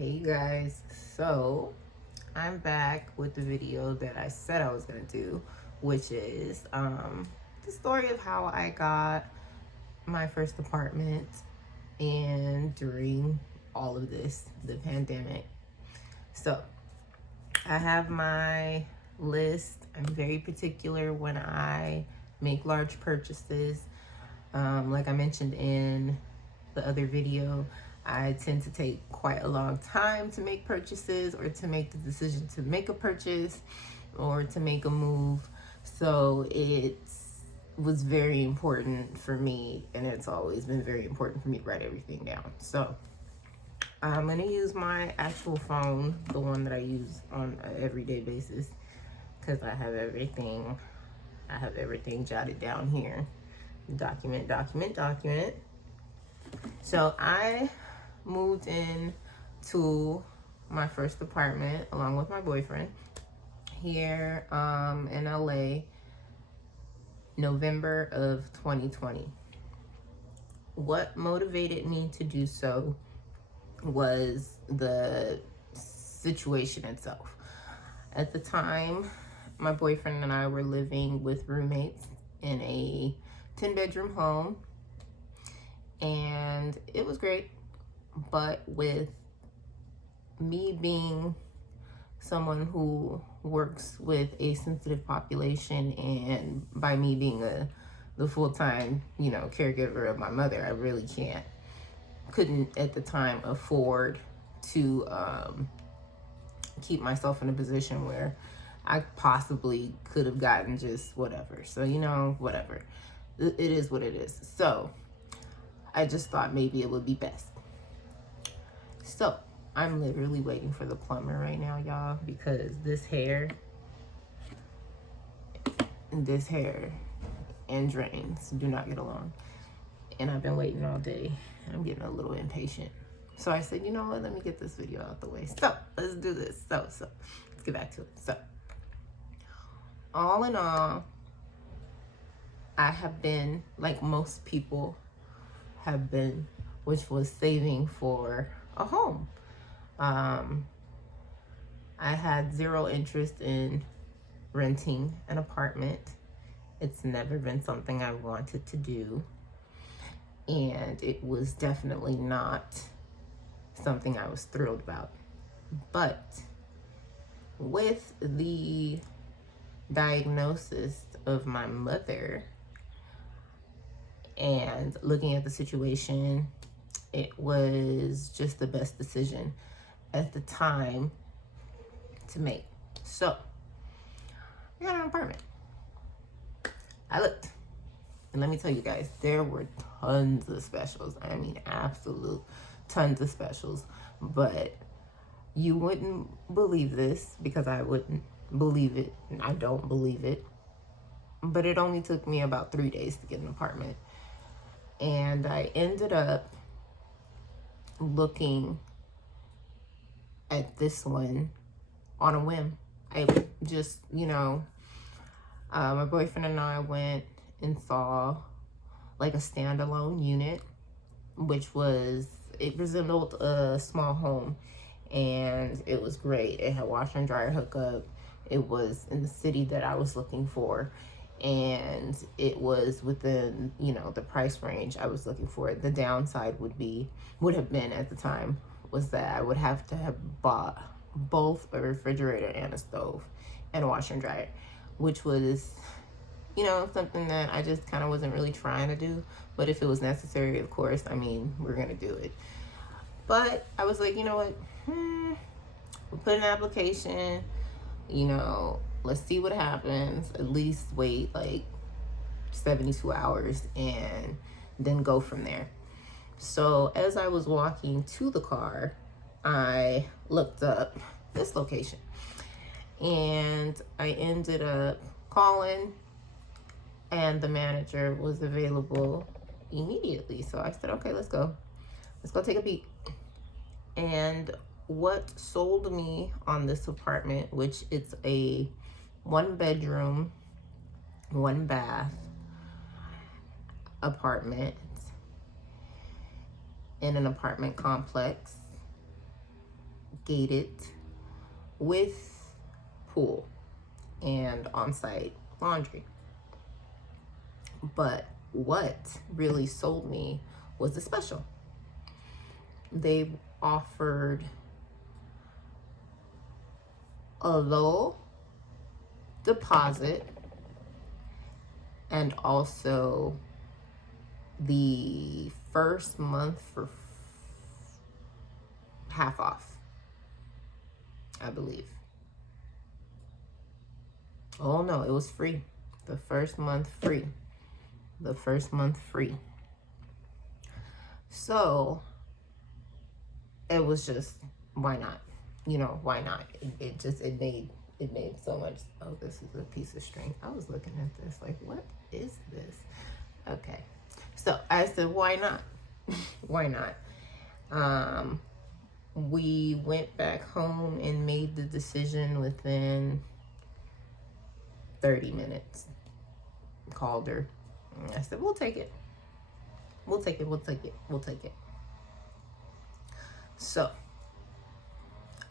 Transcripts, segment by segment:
Hey you guys, so I'm back with the video that I said I was gonna do, which is the story of how I got my first apartment and during all of this, the pandemic. So I have my list. I'm very particular when I make large purchases. Like I mentioned in the other video, I tend to take quite a long time to make purchases or to make the decision to make a purchase or to make a move. So it was very important for me, and it's always been very important for me to write everything down. So I'm gonna use my actual phone, the one that I use on an everyday basis, because I have everything jotted down here. Document. So I moved in to my first apartment along with my boyfriend here in LA, November of 2020. What motivated me to do so was the situation itself. At the time, my boyfriend and I were living with roommates in a 10-bedroom home, and it was great. But with me being someone who works with a sensitive population, and by me being the full-time, caregiver of my mother, I really couldn't at the time afford to keep myself in a position where I possibly could have gotten just whatever. So, whatever. It is what it is. So I just thought maybe it would be best. So I'm literally waiting for the plumber right now, y'all, because this hair and drains do not get along. And I've been waiting all day, and I'm getting a little impatient. So I said, you know what, let me get this video out the way. So let's do this. So let's get back to it. So all in all, I have been, like most people have been, which was saving for a home. I had zero interest in renting an apartment. It's never been something I wanted to do. And it was definitely not something I was thrilled about. But with the diagnosis of my mother and looking at the situation, it was just the best decision at the time to make. So I got an apartment. I looked, and let me tell you guys, there were tons of specials. I mean, absolute tons of specials. But you wouldn't believe this, because I wouldn't believe it, and I don't believe it. But it only took me about 3 days to get an apartment. And I ended up looking at this one on a whim. I just, my boyfriend and I went and saw like a standalone unit, it resembled a small home, and it was great. It had washer and dryer hookup. It was in the city that I was looking for, and it was within, the price range I was looking for. The downside would have been at the time was that I would have to have bought both a refrigerator and a stove and a washer and dryer, which was, something that I just kind of wasn't really trying to do. But if it was necessary, of course, we're going to do it. But I was like, you know what? We'll put an application, let's see what happens. At least wait like 72 hours and then go from there. So as I was walking to the car, I looked up this location, and I ended up calling, and the manager was available immediately. So I said, okay, let's go take a peek. And what sold me on this apartment, which it's a 1-bedroom, 1-bath apartment in an apartment complex gated with pool and on-site laundry. But what really sold me was the special. They offered a low deposit and also the first month for half off, I believe. Oh no, it was free. The first month free. The first month free. So it was just, why not? You know, why not? It made so much. Oh, this is a piece of string. I was looking at this like, what is this? Okay. So I said, why not? Why not? We went back home and made the decision within 30 minutes. Called her. I said, we'll take it. We'll take it. We'll take it. We'll take it. So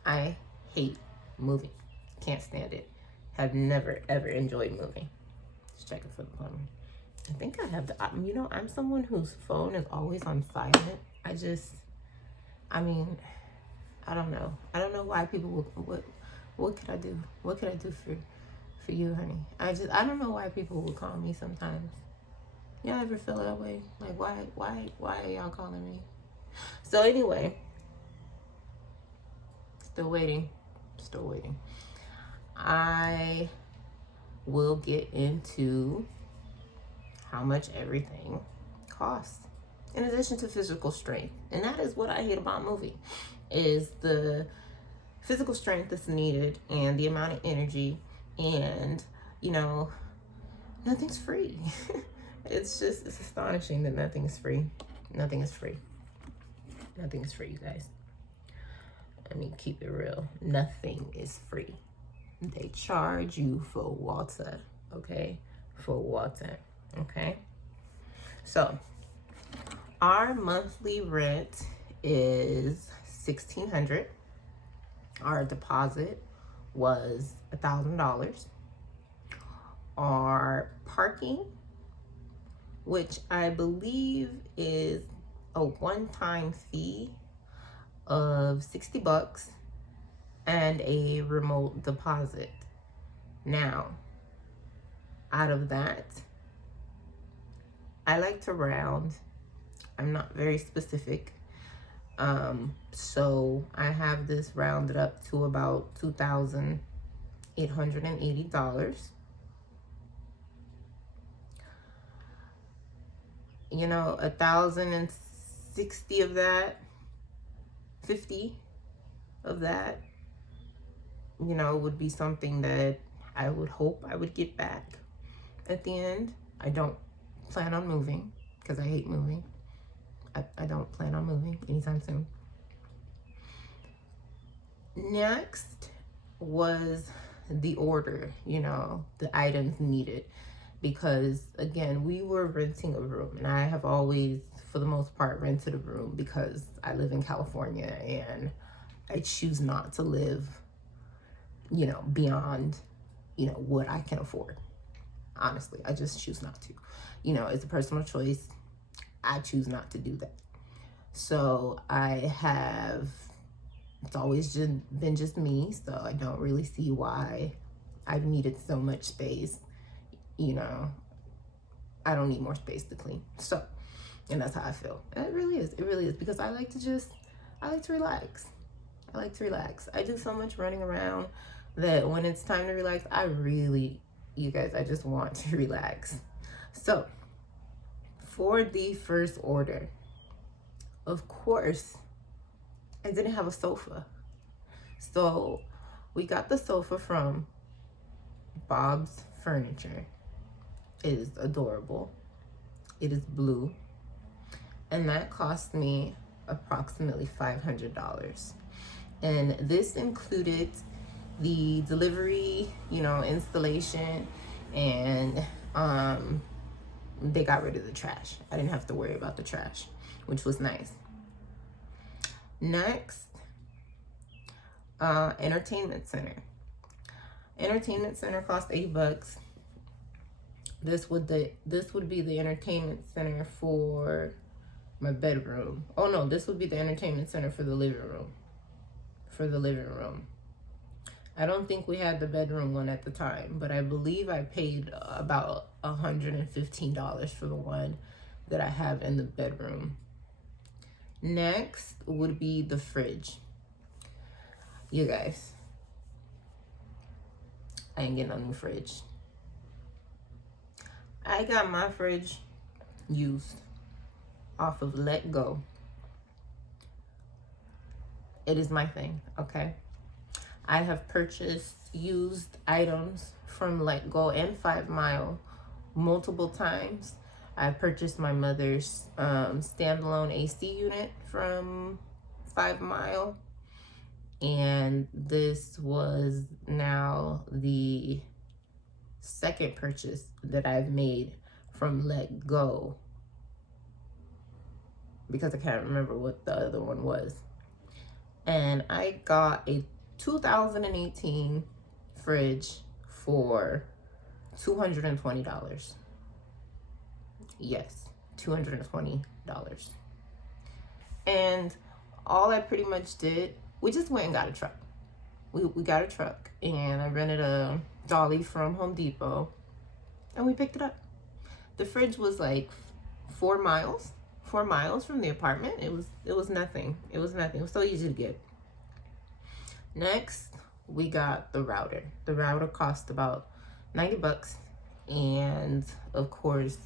I hate moving. Can't stand it. Have never, ever enjoyed moving. Just checking for the plumbing. I think I have the, you know, I'm someone whose phone is always on silent. I mean, I don't know. I don't know why people would, what could I do? What could I do for you, honey? I don't know why people would call me sometimes. Y'all ever feel that way? Like, why are y'all calling me? So anyway, still waiting. I will get into how much everything costs in addition to physical strength. And that is what I hate about moving, is the physical strength that's needed and the amount of energy, and, you know, nothing's free. It's astonishing that nothing is free. Nothing is free. Nothing is free, you guys. I mean, keep it real. Nothing is free. They charge you for water, okay? For water, okay? So, our monthly rent is $1,600. Our deposit was $1,000. Our parking, which I believe is a one-time fee of $60 and a remote deposit. Now, out of that, I like to round. I'm not very specific. So I have this rounded up to about $2,880. You know, 1,060 of that, 50 of that, you know, would be something that I would hope I would get back at the end. I don't plan on moving because I hate moving. I don't plan on moving anytime soon. Next was the order, you know, the items needed. Because again, we were renting a room, and I have always, for the most part, rented a room because I live in California and I choose not to live, you know, beyond, you know, what I can afford. Honestly, I just choose not to. You know, it's a personal choice. I choose not to do that. So it's always been just me, so I don't really see why I've needed so much space. You know, I don't need more space to clean. So, and that's how I feel. And it really is because I like to relax. I like to relax. I do so much running around that when it's time to relax, you guys, I just want to relax. So, for the first order, of course, I didn't have a sofa. So, we got the sofa from Bob's Furniture. It is adorable. It is blue. And that cost me approximately $500. And this included the delivery, you know, installation, and they got rid of the trash. I didn't have to worry about the trash, which was nice. Next, Entertainment center. Entertainment center cost $8. This would be the entertainment center for my bedroom. Oh no, this would be the entertainment center for the living room. I don't think we had the bedroom one at the time, but I believe I paid about $115 for the one that I have in the bedroom. Next would be the fridge. You guys, I ain't getting a new fridge. I got my fridge used off of Let Go. It is my thing, okay? I have purchased used items from Let Go and 5 Mile multiple times. I purchased my mother's standalone AC unit from 5 Mile. And this was now the second purchase that I've made from Let Go, because I can't remember what the other one was. And I got a 2018 fridge for $220. Yes, $220. And all I pretty much did, we just went and got a truck. We got a truck, and I rented a dolly from Home Depot, and we picked it up. The fridge was like 4 miles from the apartment. It was nothing. It was so easy to get. Next, we got the router. The router cost about $90, and of course,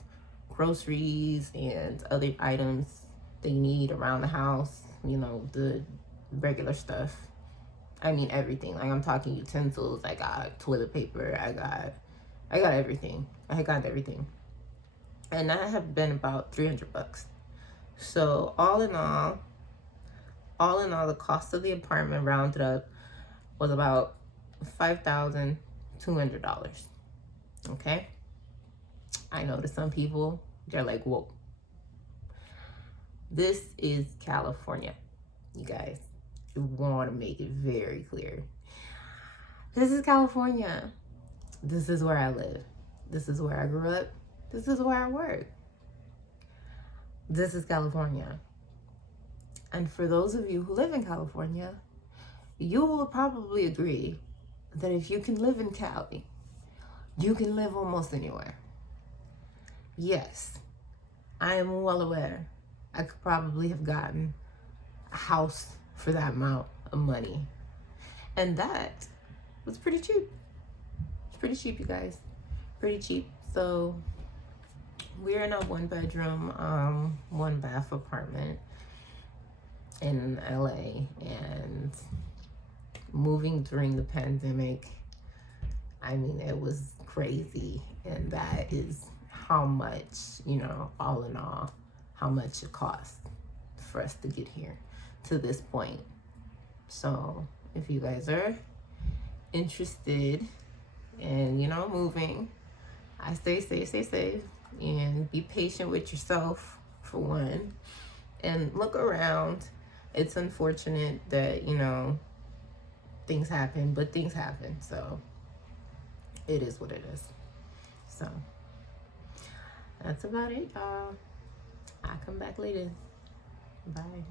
groceries and other items that you need around the house, you know, the regular stuff. I mean everything. Like, I'm talking utensils. I got toilet paper. I got everything. I got everything. And that had been about $300. So all in all, the cost of the apartment rounded up was about $5,200. Okay? I know to some people, they're like, whoa. This is California, you guys. I want to make it very clear. This is California. This is where I live. This is where I grew up. This is where I work. This is California. And for those of you who live in California, you will probably agree that if you can live in Cali, you can live almost anywhere. Yes, I am well aware I could probably have gotten a house for that amount of money. And that was pretty cheap. It's pretty cheap, you guys. Pretty cheap. So we're in a 1-bedroom, 1-bath apartment in LA, and moving during the pandemic, I mean, it was crazy. And that is how much, you know, all in all, how much it cost for us to get here to this point. So if you guys are interested in, you know, moving, I say stay safe and be patient with yourself, for one, and look around. It's unfortunate that, you know, things happen, but things happen. So it is what it is. So that's about it, y'all. I'll come back later. Bye.